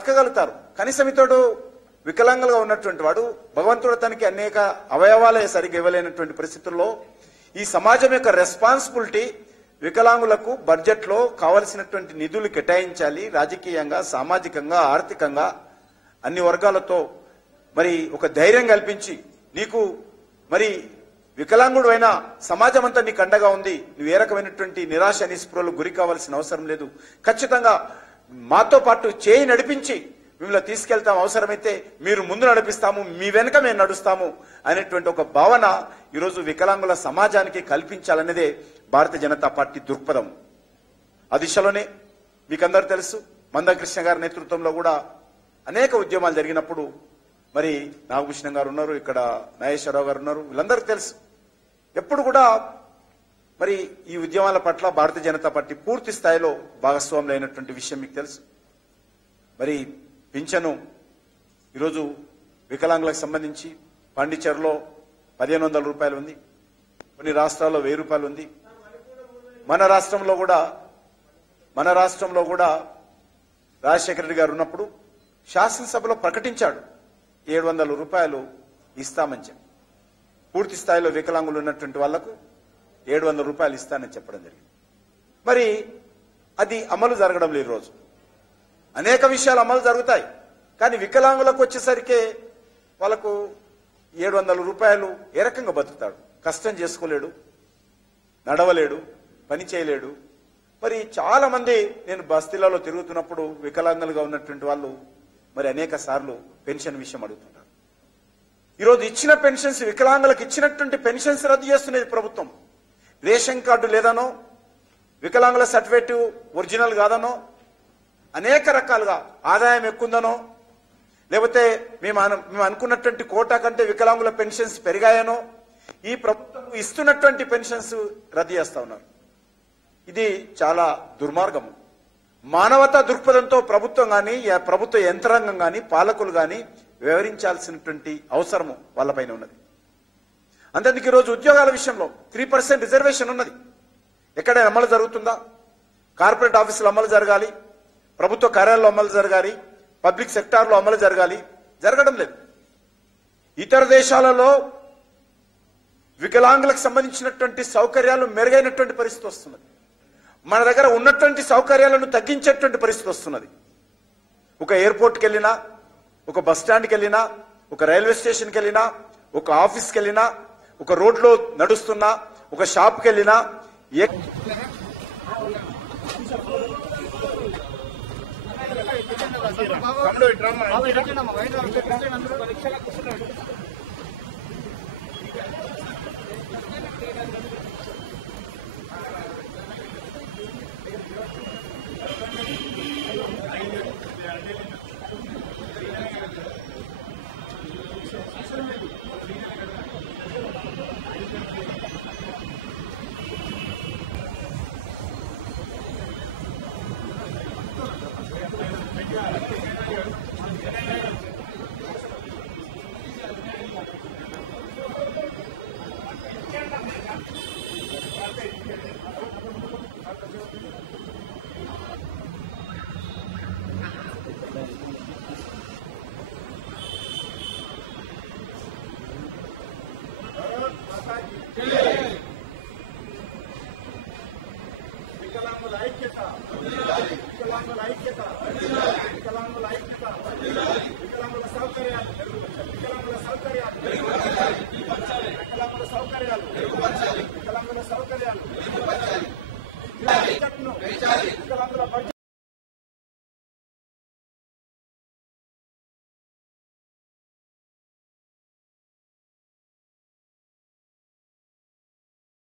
బతకగలుగుతారు. కనీసం ఇతడు వికలాంగులుగా ఉన్నటువంటి వాడు భగవంతుడు తనకి అనేక అవయవాలే సరిగ్గా ఇవ్వలేనటువంటి పరిస్థితుల్లో ఈ సమాజం యొక్క రెస్పాన్సిబిలిటీ వికలాంగులకు బడ్జెట్ లో కావలసినటువంటి నిధులు కేటాయించాలి. రాజకీయంగా, సామాజికంగా, ఆర్థికంగా అన్ని వర్గాలతో మరి ఒక ధైర్యం కల్పించి నీకు మరి వికలాంగుడు అయినా సమాజం అంతా నీకు అండగా ఉంది, నువ్వు ఏ రకమైనటువంటి నిరాశ నిస్పృహలకు గురి కావాల్సిన అవసరం లేదు, ఖచ్చితంగా మాతో పాటు చేయి నడిపించి మిమ్మల్ని తీసుకెళ్తాం, అవసరమైతే మీరు ముందు నడిపిస్తాము, మీ వెనుక మేము నడుస్తాము అనేటువంటి ఒక భావన ఈరోజు వికలాంగుల సమాజానికి కల్పించాలనేదే భారతీయ జనతా పార్టీ దృక్పథం. ఆ దిశలోనే మీకందరూ తెలుసు, మందకృష్ణ గారి నేతృత్వంలో కూడా అనేక ఉద్యమాలు జరిగినప్పుడు మరి నాగభూషణం గారు ఉన్నారు, ఇక్కడ నాగేశ్వరరావు గారు ఉన్నారు, వీళ్ళందరికీ తెలుసు. ఎప్పుడు కూడా మరి ఈ ఉద్యమాల పట్ల భారతీయ జనతా పార్టీ పూర్తి స్థాయిలో భాగస్వాములు అయినటువంటి విషయం మీకు తెలుసు. మరి పింఛను ఈరోజు వికలాంగులకు సంబంధించి పాండిచేరిలో 1500 రూపాయలు ఉంది, కొన్ని రాష్ట్రాల్లో 1000 రూపాయలు ఉంది. మన రాష్ట్రంలో కూడా రాజశేఖర రెడ్డి గారు ఉన్నప్పుడు శాసనసభలో ప్రకటించాడు 700 రూపాయలు ఇస్తామని చెప్పి, పూర్తి స్థాయిలో వికలాంగులు ఉన్నటువంటి వాళ్లకు 700 రూపాయలు ఇస్తానని చెప్పడం జరిగింది. మరి అది అమలు జరగడం లేదు. రోజు అనేక విషయాలు అమలు జరుగుతాయి, కానీ వికలాంగులకు వచ్చేసరికి వాళ్ళకు 700 రూపాయలు ఏ రకంగా బతుకుతాడు? కష్టం చేసుకోలేడు, నడవలేడు, పని చేయలేడు. మరి చాలా మంది నేను బస్తీలలో తిరుగుతున్నప్పుడు వికలాంగులుగా ఉన్నటువంటి వాళ్ళు మరి అనేక సార్లు పెన్షన్ విషయం అడుగుతుంటారు. ఈరోజు ఇచ్చిన పెన్షన్స్, వికలాంగులకు ఇచ్చినటువంటి పెన్షన్స్ రద్దు చేస్తున్నది ప్రభుత్వం. రేషన్ కార్డు లేదనో, వికలాంగుల సర్టిఫికేట్ ఒరిజినల్ కాదనో, అనేక రకాలుగా ఆదాయం ఎక్కుందనో, లేకపోతే మేము అనుకున్నటువంటి కోటా కంటే వికలాంగుల పెన్షన్స్ పెరిగాయనో ఈ ప్రభుత్వం ఇస్తున్నటువంటి పెన్షన్స్ రద్దు చేస్తా ఉన్నారు. ఇది చాలా దుర్మార్గము. మానవతా దృక్పథంతో ప్రభుత్వం కానీ, ప్రభుత్వ యంత్రాంగం కానీ, పాలకులు కానీ వివరించాల్సినటువంటి అవసరము వాళ్ళపైన ఉన్నది. అంతేందుకు ఈరోజు ఉద్యోగాల విషయంలో 3% రిజర్వేషన్ ఉన్నది. ఎక్కడైనా అమలు జరుగుతుందా? కార్పొరేట్ ఆఫీసులు అమలు జరగాలి, ప్రభుత్వ కార్యాలయంలో అమలు జరగాలి, పబ్లిక్ సెక్టార్లో అమలు జరగాలి, జరగడం లేదు. ఇతర దేశాలలో వికలాంగులకు సంబంధించినటువంటి సౌకర్యాలు మెరుగైనటువంటి పరిస్థితి వస్తున్నది. మన దగ్గర ఉన్నటువంటి సౌకర్యాలను తగ్గించేటువంటి పరిస్థితి వస్తున్నది. ఒక ఎయిర్పోర్ట్కి వెళ్ళినా, ఒక బస్ స్టాండ్కి వెళ్ళినా, ఒక రైల్వే స్టేషన్కి వెళ్ళినా, ఒక ఆఫీస్కి వెళ్ళినా, ఒక రోడ్లో నడుస్తున్నా, ఒక షాప్కి వెళ్ళినా సౌకర్యాలు